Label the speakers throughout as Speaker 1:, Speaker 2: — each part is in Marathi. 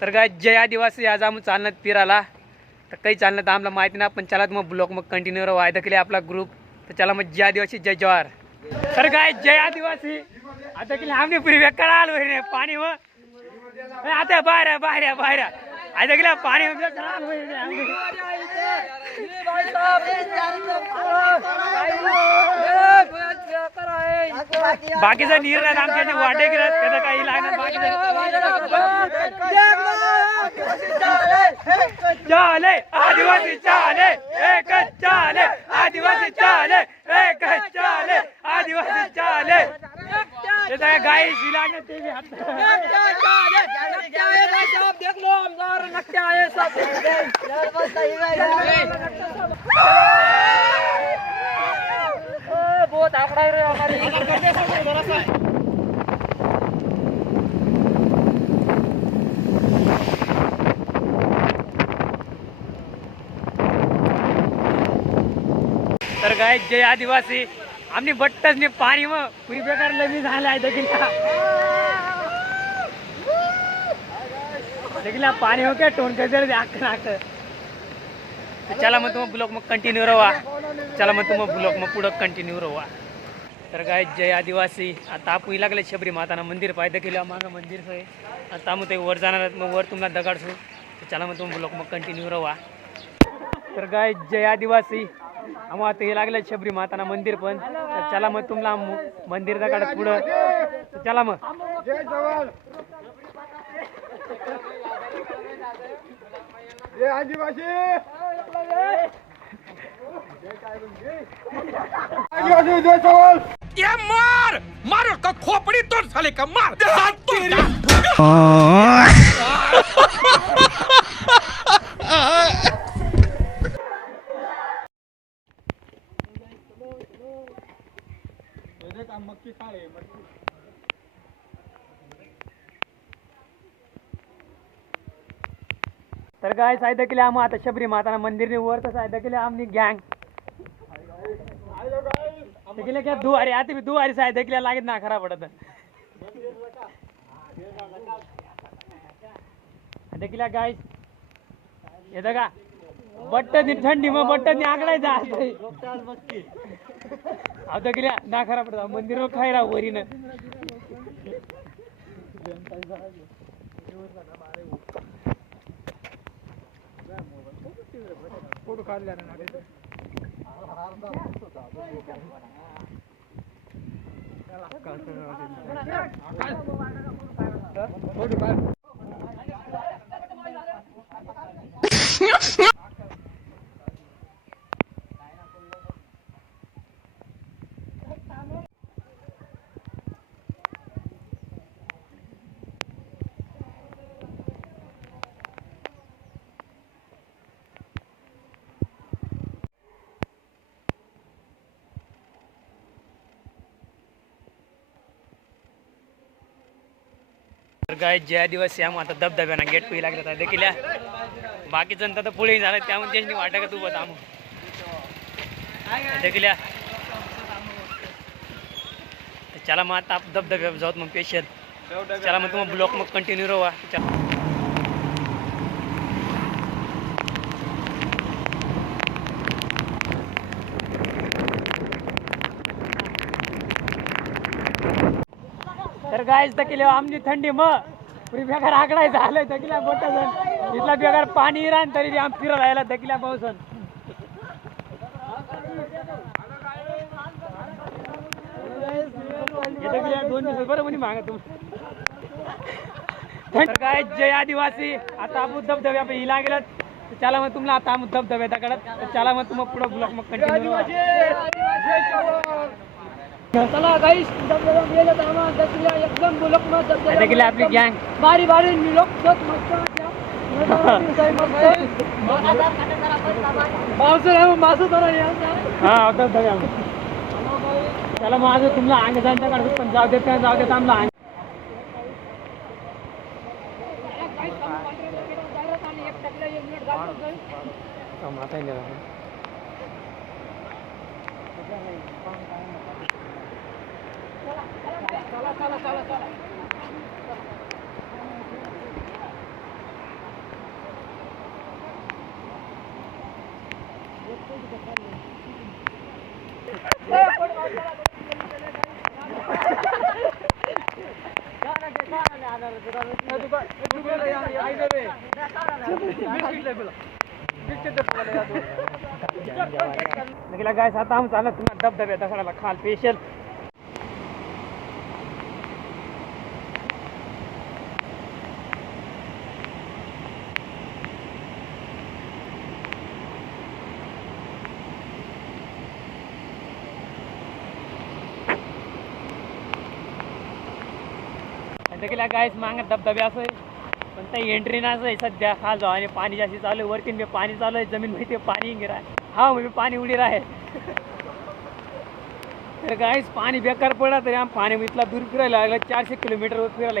Speaker 1: तर काय जय आदिवासी आज आम्ही चालण्यात फिरायला. तर काही चालणं तर आम्हाला माहिती नाही पण चला मग ब्लॉक मग कंटिन्यू वायदा केले आपला ग्रुप तर चला मग जय आदिवासी जय जवाहर. तर काय जय आदिवासी आता केले आम्ही पुरी करा आलो रे पाणी व. आता बाहेर बाहेर बाहेर. आता गेला पाणी आलो बाकीचा नीर नाही आमच्या वाटे गेला त्याचं काही लागणार बाकीचं चाले आदिवासी चाले एक चाले आदिवासी चाले एक चाले आदिवासी चाले. ते सगळ्या गाई शिलागे ते बी हात- तर काय जय आदिवासी. आम्ही बट्टच नाही पाणी मग. पुरी बेकार लमी झाला आहे देखील देखील पाणी हो काय टोन कसं अख्खं नाक. चला मग तुम्ही ब्लॉक मग कंटिन्यू रवा. चला मग तुम्ही ब्लॉक मग पुढं कंटिन्यू रवा. तर काय जय आदिवासी. आता आपुई लागले शबरी माताना मंदिर पाहिजे केलं मागं मंदिर होय. आता मग ते वर जाणार मग वर तुम्हाला दगाडसू. तर चला मग तुम्ही ब्लॉक मग कंटिन्यू रवा. तर काय जय आदिवासी. आम्हाला आता हे लागलं शबरी माताना मंदिर पण. तर चला मग तुम्हाला मंदिर दगाड पुढं. तर चला मग.
Speaker 2: जय आदिवासी. आदिवासी जय जवान
Speaker 3: मार मार का खोपडी तोड झाले का मार
Speaker 1: तर काय सायदा केले आम्ही आता शबरी माताना मंदिरने वर तर सायदा केले आम्ही गँग केले क्या दुवारी आता मी दुवारी सायदा केल्या लागेल ना खरा पडत आता केल्या गाय येतं का बट्टनी थंडी मग बट्टनी आकडायचा आता केल्या ना खरा पडत मंदिर खायला वरीनं. ಕೊಡು ಕಾಲಿಲ್ಲ ನಾಡಿದ್ದು ಕೊಡು ಕಾಲು काय जय या मग आता धबधब्याना गेट पुई लागत आता देखील बाकी जनता तर पुढे झाला त्यामुळे त्यांनी वाटत का तू बघ आम देखील चला मग आता धबधब्या जाऊत मग पेशल चला मग तुम्हाला ब्लॉक मग कंटिन्यू रहा तर गायच दकिले आमची थंडी मग पुरी बेकार आकडायचं आलंय दकिल्या मोठा जण इथला बेकार पाणी रान तरी बी आम फिरायला यायला दकिल्या पावसन दोन दिवस बरं म्हणे मागा तुम्ही तर काय जय आदिवासी. आता आपण धबधब्या हिला गेलात तर चला मग तुम्हाला आता आम्ही धबधब्या तर चला मग तुम्हाला पुढं ब्लॉक मग कंटिन्यू
Speaker 4: चला गाईस धबधबा गेले आम्हाला दसऱ्या एकदम बुलक मस्त धबधबा
Speaker 1: देखील आपली गँग
Speaker 4: बारी बारी निलोक मस्त. मासं यायचा.
Speaker 1: हा धबधब्या चला मग आज तुम्हाला अंग जाणता काढतो पण जाऊ देत नाही जाऊ देत आम्हाला अंग माता काय आता आमचा आला तुम्हाला धबधब्या दसऱ्याला खाल स्पेशल नक्कीला गायस माग धबधबे असं आहे. पण ते एंट्री ना आहे सध्या. खाल जाऊ आणि पाणी जास्त चालू आहे. वरती मी पाणी चालू आहे. जमीन माहिती पाणी गिरा हा मी पाणी उडी राहे तर गायस पाणी बेकार पडला तरी आम पाणी इथला दूर फिरायला लागलं. चारशे किलोमीटर फिरायला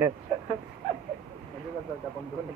Speaker 1: Nandito sa
Speaker 2: tapang doon.